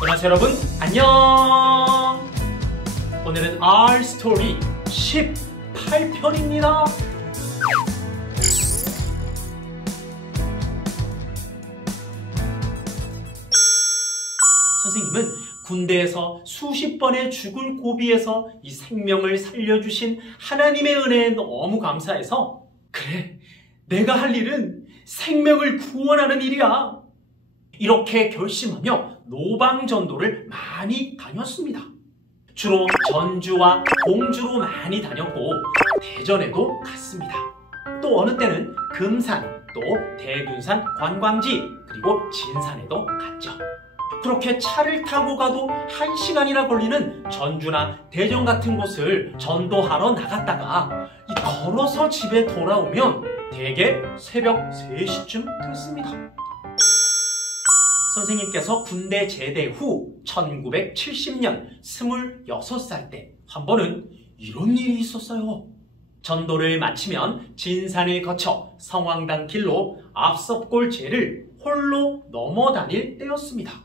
안녕하세요 여러분, 안녕. 오늘은 R 스토리 18편입니다. 선생님은 군대에서 수십 번의 죽을 고비에서 이 생명을 살려주신 하나님의 은혜에 너무 감사해서, 그래, 내가 할 일은 생명을 구원하는 일이야, 이렇게 결심하며 노방전도를 많이 다녔습니다. 주로 전주와 공주로 많이 다녔고 대전에도 갔습니다. 또 어느 때는 금산, 또 대둔산 관광지, 그리고 진산에도 갔죠. 그렇게 차를 타고 가도 1시간이나 걸리는 전주나 대전 같은 곳을 전도하러 나갔다가 걸어서 집에 돌아오면 대개 새벽 3시쯤 됐습니다. 선생님께서 군대 제대 후 1970년 26살 때 한 번은 이런 일이 있었어요. 전도를 마치면 진산을 거쳐 성황당 길로 앞섭골제를 홀로 넘어 다닐 때였습니다.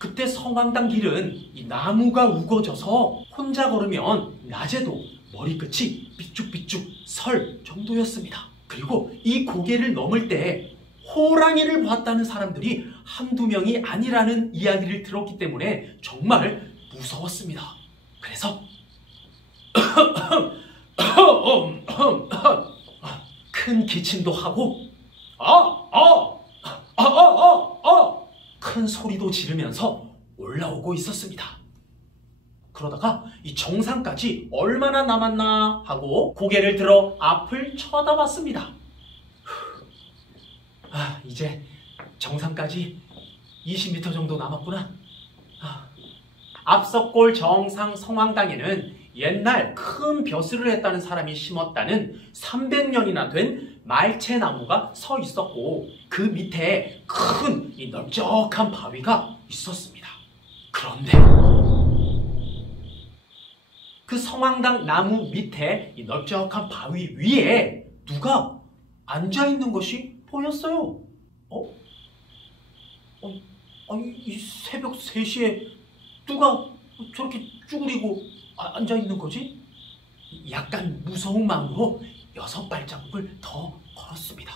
그때 성황당 길은 이 나무가 우거져서 혼자 걸으면 낮에도 머리끝이 삐쭉삐쭉 설 정도였습니다. 그리고 이 고개를 넘을 때 호랑이를 봤다는 사람들이 한두 명이 아니라는 이야기를 들었기 때문에 정말 무서웠습니다. 그래서 큰 기침도 하고 큰 소리도 지르면서 올라오고 있었습니다. 그러다가 이 정상까지 얼마나 남았나 하고 고개를 들어 앞을 쳐다봤습니다. 이제 정상까지 20m 정도 남았구나. 앞섭골 정상 성황당에는 옛날 큰 벼슬을 했다는 사람이 심었다는 300년이나 된 말채나무가 서 있었고 그 밑에 큰 이 넓적한 바위가 있었습니다. 그런데 그 성황당 나무 밑에 이 넓적한 바위 위에 누가 앉아있는 것이 보였어요. 아니, 이 새벽 3시에 누가 저렇게 쭈그리고 앉아있는 거지? 약간 무서운 마음으로 6발자국을 더 걸었습니다.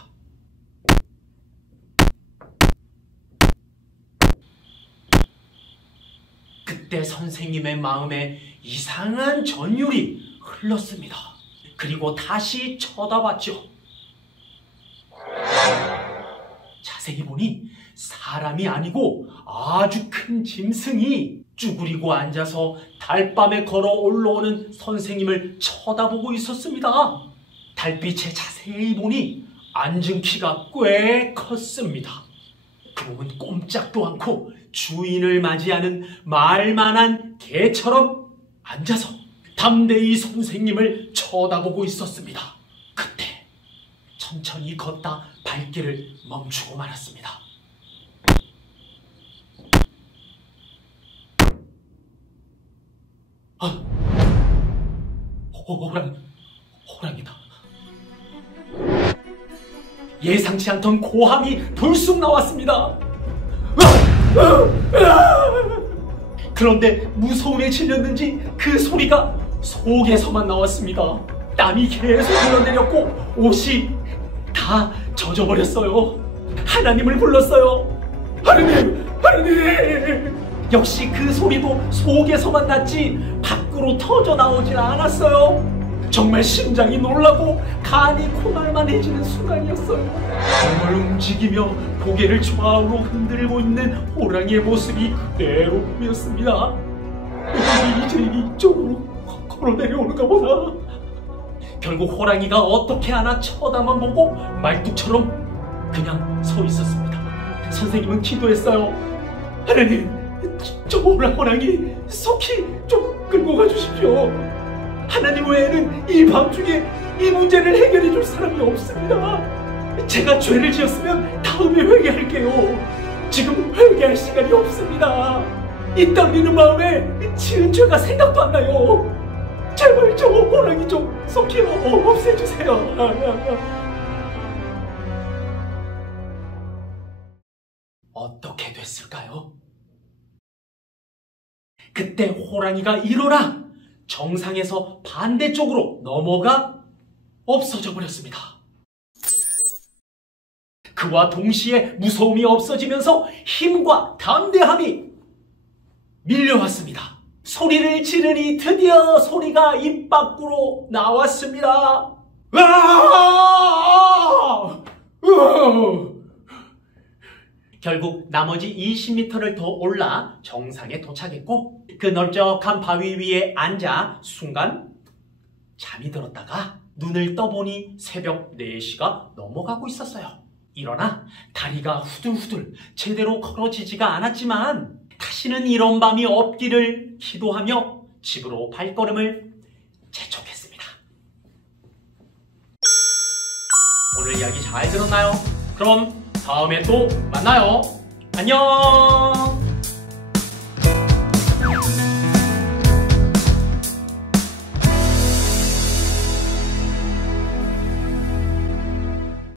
그때 선생님의 마음에 이상한 전율이 흘렀습니다. 그리고 다시 쳐다봤죠. 자세히 보니 사람이 아니고 아주 큰 짐승이 쭈그리고 앉아서 달밤에 걸어 올라오는 선생님을 쳐다보고 있었습니다. 달빛에 자세히 보니 앉은 키가 꽤 컸습니다. 그 몸은 꼼짝도 않고 주인을 맞이하는 말만한 개처럼 앉아서 담대히 선생님을 쳐다보고 있었습니다. 그때 천천히 걷다 발길을 멈추고 말았습니다. 호랑이다. 예상치 않던 고함이 불쑥 나왔습니다. 그런데 무서움에 질렸는지 그 소리가 속에서만 나왔습니다. 땀이 계속 흘러내렸고 옷이 다 젖어버렸어요. 하나님을 불렀어요. 하나님! 역시 그 소리도 속에서만 났지 밖으로 터져나오질 않았어요. 정말 심장이 놀라고 간이 콩알만해지는 순간이었어요. 몸을 움직이며 고개를 좌우로 흔들고 있는 호랑이의 모습이 그대로 보였습니다. 이제 이쪽으로 걸어 내려오는가 보다. 결국 호랑이가 어떻게 하나 쳐다만 보고 말뚝처럼 그냥 서 있었습니다. 선생님은 기도했어요. 하나님, 저 호랑이 속히 좀 끌고 가주십시오. 하나님 외에는 이 밤중에 이 문제를 해결해 줄 사람이 없습니다. 제가 죄를 지었으면 다음에 회개할게요. 지금 회개할 시간이 없습니다. 이 떨리는 마음에 지은 죄가 생각도 안 나요. 제발 저 호랑이 좀 속히 없애주세요. 어떻게 됐을까요? 그때 호랑이가 일어나 정상에서 반대쪽으로 넘어가 없어져 버렸습니다. 그와 동시에 무서움이 없어지면서 힘과 담대함이 밀려왔습니다. 소리를 지르니 드디어 소리가 입 밖으로 나왔습니다. 결국 나머지 20m를 더 올라 정상에 도착했고 그 넓적한 바위 위에 앉아 순간 잠이 들었다가 눈을 떠보니 새벽 4시가 넘어가고 있었어요. 일어나 다리가 후들후들 제대로 걸어지지가 않았지만 다시는 이런 밤이 없기를 기도하며 집으로 발걸음을 재촉했습니다. 오늘 이야기 잘 들었나요? 그럼 다음에 또 만나요. 안녕!